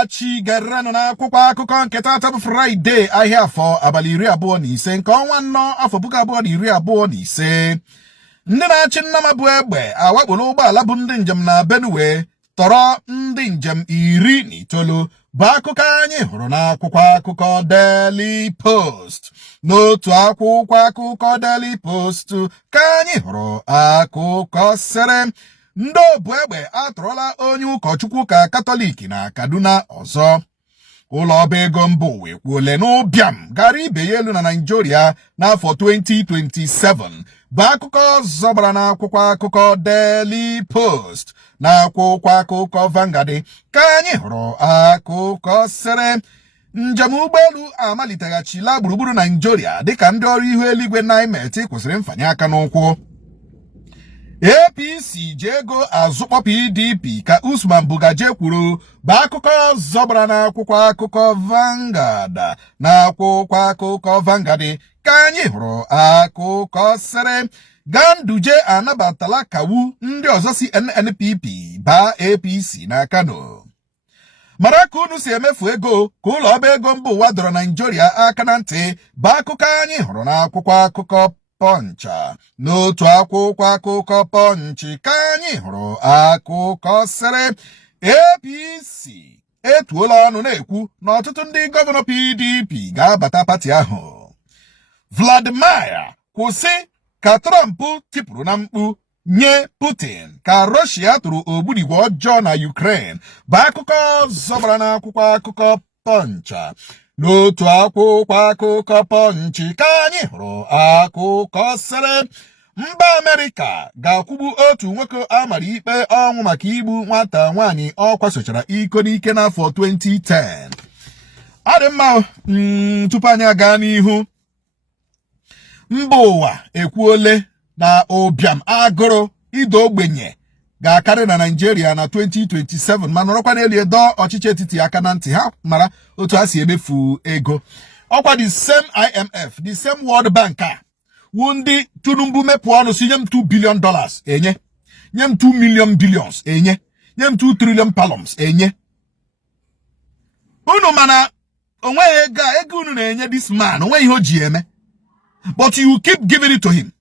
Lachi Gerano na akụkọ nke tata bụ Friday ahịa afọ abalị 25 nke ọnwa nnọọ afọ 2025. Ndị na-achị nnama bụ egbe awakporo ụgbọala bụ ndị njem na Benue tọrọ ndị njem 19 bụ akụkọ anyị hụrụ n'akwụkwọ akụkọ Daily Post. N'otu akwụkwọ akụkọ Daily Post ka anyị hụrụ akụkọ sere ndị obu egbe atọrọla onye ụkọchukwu ka Katọlik na Kaduna ọzọ. Ụlọ ọba ego mba ụwa ekwuole n'ụbịam gara ibe ya elu na Naịjirịa n'afọ 2027 bụ akụkọ ọzọ gbara n'akwụkwọ akụkọ Daily Post na akwụkwọ akụkọ Vanguard ka anyị hụrụ akụkọ sere njem ụgbọelu amaliteghachila gburugburu Naịjirịa dịka ndị ọrụ ihu eluigwe NIMET kwụsịrị mfanye aka n'ụkwụ. APC ji ego azụkpọ PDP ka Usman Bugaje kwuru bụ akụkọ ọzọ gbara n'akwụkwọ akụkọ Vanguard ka anyị hụrụ akụkọ sere Ganduje anabatala kawu ndị ọzọ si NNPP baa APC na Kano. Mara ka unu si emefu ego ka ụlọ ọba ego mba ụwa dọrọ Naịjirịa aka na ntị bụ akụkọ anyị hụrụ n'akwụkwọ akụkọ Punch. N'otu akwụkwọ akụkọ Punch ka anyị hụrụ akụkọ sere APC etuola ọnụ na-ekwu na ọtụtụ ndị gọvanọ PDP ga-abata pati ahụ. Vladimir kwụsị ka Trump tipụrụ na mkpu nye Putin ka Russia tụrụ ogbunigwe ọjọọ na Ukraine bụ akụkọ ọzọ gbara n'akwụkwọ akụkọ Punch. N'otu akwụkwọ akụkọ Punch ka anyị hụrụ akụkọ sere mba Amerịka ga-akwụgbu otu nwoke a mara ikpe ọnwụ maka igbu nwata nwaanyị ọ kwasochara iko n'ike n'afọ 2010. Ọ dị mma, tupu anyị aga n'ihu, mba ụwa ekwuole na ụbịam agụrụ ịda ogbenye ga-akarị na Naịjirịa na 2027 ma nọrọkwa n'elu edo ọchịchị etiti aka na ntị ha mara otu ha si emefu ego. Ọkwa the same IMF, the same World Bank a wu ndị Tinubu mepụ ọnụ si nye m $2 billion enye, nye m 2 million billions enye, nye m 2 trillion palms enye. Unu mana onweghị ego unu na-enye this man, onweghị ihe o ji eme, but you keep giving it to him.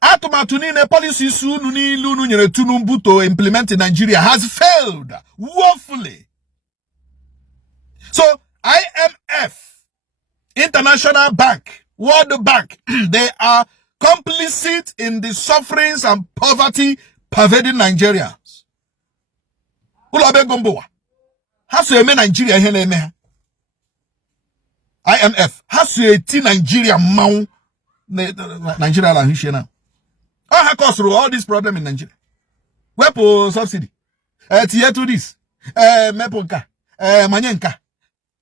Atụmatụ niile policies unu niile unu nyere Tinubu to implement in Nigeria has failed woefully. So IMF, International Bank, World Bank, they are complicit in the sufferings and poverty pervading Nigerians. Ụlọ ọba ego mba ụwa ha so eme Nigeria ihe na-eme ha. IMF ha so eti Nigeria mmanwụ Nigeria la hishie na. Oh, ha caused all this problem in Nigeria. Wepo subsidy. Tier to this. Mepo nka. Manye nka.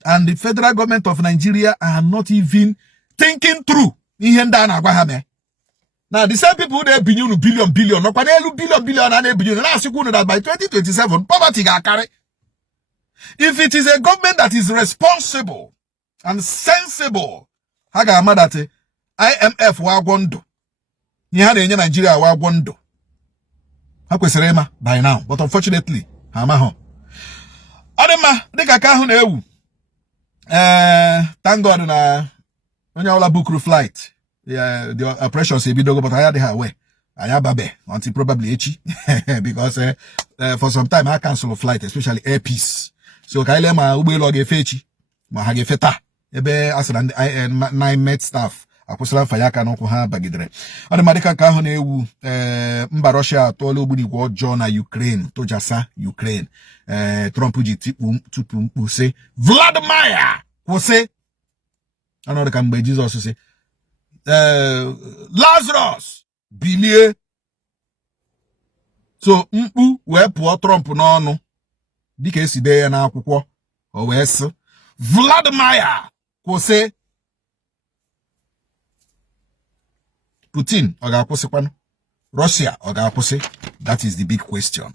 And the federal government of Nigeria are not even thinking through. Now, the same people they billion. No, billion and billion. Now, that by 2027, poverty ga carry. If it is a government that is responsible and sensible, haga amadate IMF wagondo. Ihe na-enye Nigeria wagwo ndụ ha kwesịrị ịma by now, but unfortunately ha amaghọ. Ọ dị mma dịka ka ahụ na-ewu thank God na onye ọbụla bookru flight the operations ebidogo, but anyị adịghị awe anyị ababe until probably echi because for some time I cancel flight, especially Air Peace. So ka ile ma ụgbọelu ọ ga-efe echi ma ha ga-efe taa ebe asịra ndị NIMET staff akwụsịla mfanye aka n'ụkwụ ha bagidere. Ọ dị mma dịka ka ahụ na-ewu mba Russia atụọla ogbunigwe ọjọọ na Ukraine tụjasa Ukraine. Trump ji tupu mkpu sị Vladimir kwụsị. Ọnọdụ ka mgbe Jizọs sị Lazarus bilie. So mkpu wee pụọ Trump n'ọnụ dịka esi dee ya n'akwụkwọ, o wee sị Vladimir kwụsị. Putin ọ ga-akwụsịkwanụ? Russia ọ ga-akwụsị? That is the big question.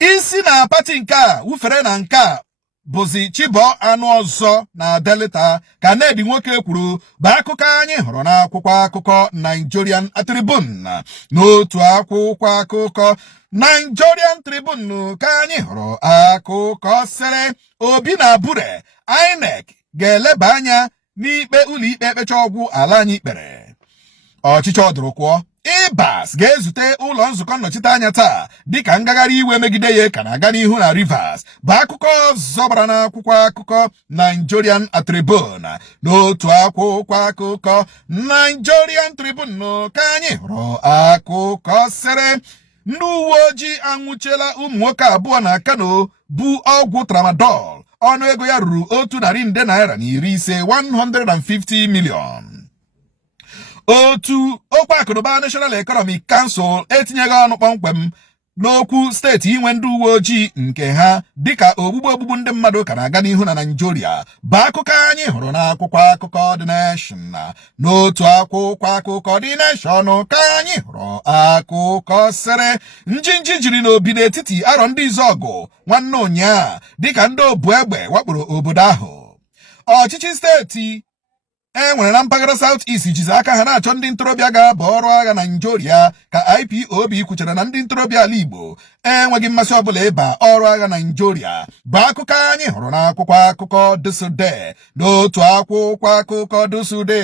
Isi na pati nke a wufere na nke a bụzi Chibo anụ ọzọ na Delta ka Ned nwoke kwuru bụ akụkọ anyị hụrụ n'akwụkwọ akụkọ Nigerian Tribune. N'otu akwụkwọ akụkọ Nigerian Tribune ka anyị hụrụ akụkọ sịrị Obi na Bure INEC ga-eleba anya n'ikpe ụlọikpe ekpecha ọgwụ ala anyị kpere. Ọchịchị ọdụrụkwụọ Ibas ga-ezute ụlọ nzukọ nnọchiteanya taa dịka ngagharị iwe megide ya ka na-aga n'ihu na Rivers bụ akụkọ zọbara n'akwụkwọ akụkọ Nigerian Tribune. N'otu akwụkwọ akụkọ Nigerian Tribune ka anyị hụrụ akụkọ sịrị ndị uwe ojii anwụchiela ụmụ nwoke abụọ na Kano bụ ọgwụ tramadol ọnụego ya ruru 150 150 million. Otu okwu akụnụba National Economic Council etinyeghị ọnụ kpọmkwem n'okwu steeti inwe ndị uwe ojii nke ha dịka ogbugbu ndị mmadụ ka na-aga n'ihu na Naịjirịa bụ akụkọ anyị hụrụ n'akwụkwọ akụkọ The Nation. N'otu akwụkwọ akụkọ The Nation ka anyị hụrụ akụkọ sịrị njinji jiri n'obi n'etiti arọ ndị Izọgụ nwanne ụnyaa dịka ndị obu egbe wakporo obodo ahụ. Ọchịchị steeti nwere na mpaghara South East jizi aka ha na-achọ ndị ntorobịa ga-aba ọrụ agha na Naịjirịa ka IPOB kwuchara na ndị ntorobịa ala Igbo enweghị mmasị ọbụla ịba ọrụ agha na Naịjirịa bụ akụkọ anyị hụrụ n'akwụkwọ akụkọ Disude. N'otu akwụkwọ akụkọ Disude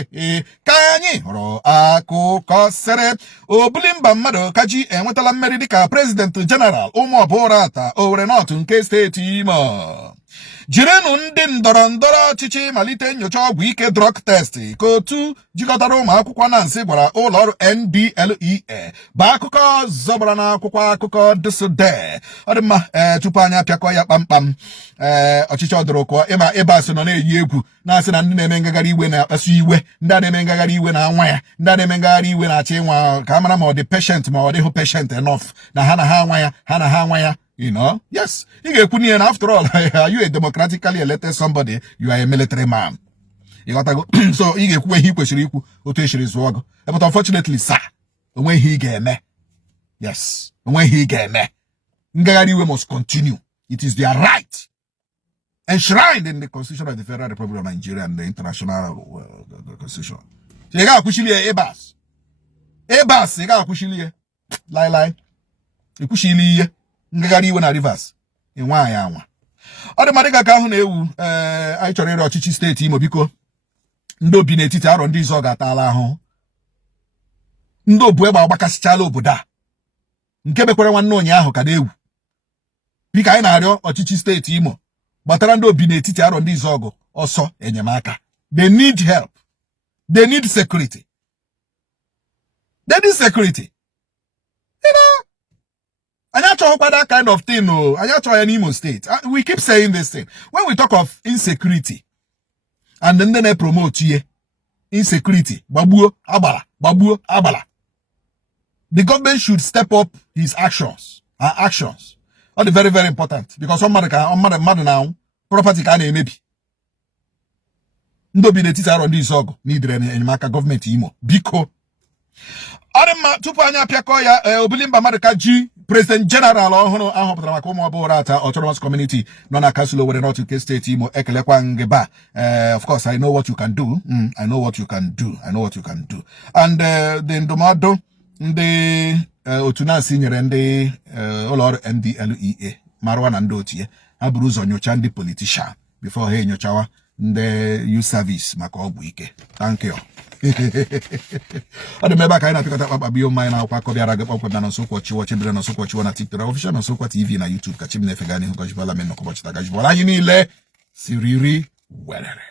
ka anyị hụrụ akụkọ sịrị Obulimba mmadụ kaji enwetala mmeri dịka President General Ụmụọbụrata Owerri North nke steeti Imo. Jirinụ ndị ndọrọ ndọrọ ọchịchị malite nyocha ọgwụ ike drug test ka otu jikọtara ụmụ akwụkwọ na nsị gwara ụlọọrụ NDLEA bụ akụkọ zọbara n'akwụkwọ akụkọ Disude. Ọ dị mma tupu anyị apịakọ ya kpamkpam ọchịchị ọdụrụkọ ịma Ibas nọ na-eyi egwu na-asị na ndị na-eme ngagharị iwe na-akpasu iwe, ndị a na-eme ngagharị iwe na-anwa ya, ndị a na-eme ngagharị iwe na-achọ ịnwa ka a mara ma ọ dị patient ma ọ dịghị patient enough na ha anwa ya anwa ya. You know, yes, you get put in. After all, are you a democratically elected somebody? You are a military man. You got to go. So you get where he question you to his work. But unfortunately, sir, when he get me, yes, when he get me, Ngagari must continue. It is their right, enshrined in the Constitution of the Federal Republic of Nigeria and the international Constitution. So you got to push Ibas. Ibas, you got to push lie. You push ngagharị iwe na Rivers enwe anyị anwa. Ọ dị madịga ka ahụ na-ewu anyị chọrọ ịrịọ ọchịchị steeti Imo biko ndị obi n'etiti arọ ndị Izọgụ atala ahụ. Ndị obu egbe agbakasịchala obodo a nke bekwara nwanne ụnyaahụ ka na-ewu. Biko anyị na-arịọ ọchịchị steeti Imo gbatara ndị obi n'etiti arọ ndị Izọgụ ọsọ enyemaka. They need help. They need security. They need security. You know, and I talk about that kind of thing, no. And I try in Imo State. We keep saying this thing. When we talk of insecurity, and then they promote insecurity, babuo abala. The government should step up his actions. That is very, very important. Because some mother now, property can maybe. Ndobi the teacher on this Izọgụ need enyemaka government Imo. Biko. Adema tupu anya apịakọ ya Obulimba mmadụ ka ji President General ọhụrụ ahọpụtara maka Ụmụọbụrata Autonomous Community nọ na Council Owerri North nke steeti Imo ekelekwa ngeba. Of course, I know what you can do. I know what you can do. And the ndụmọdụ ndị otu na-asị nyere ndị ụlọọrụ NDLEA marwa na ndị otu ya ha buru ụzọ nyocha ndị politician before ha enyochawa ndị youth service maka ọgwụ ike. Thank you. Ọ dị mebe ka anyị na-apịkọta kpakpabi mmanya na akwụkwọ akọ bịara gị kpọmkwem na Nsukka Ọchịwọchị bịara na Nsukka Ọchịwọ na TikTok official na Nsukka TV na YouTube ka chi m na-efe gaa n'ihu gọjibọla men nọkọbọchị ta gajibọla anyị niile siriri werere.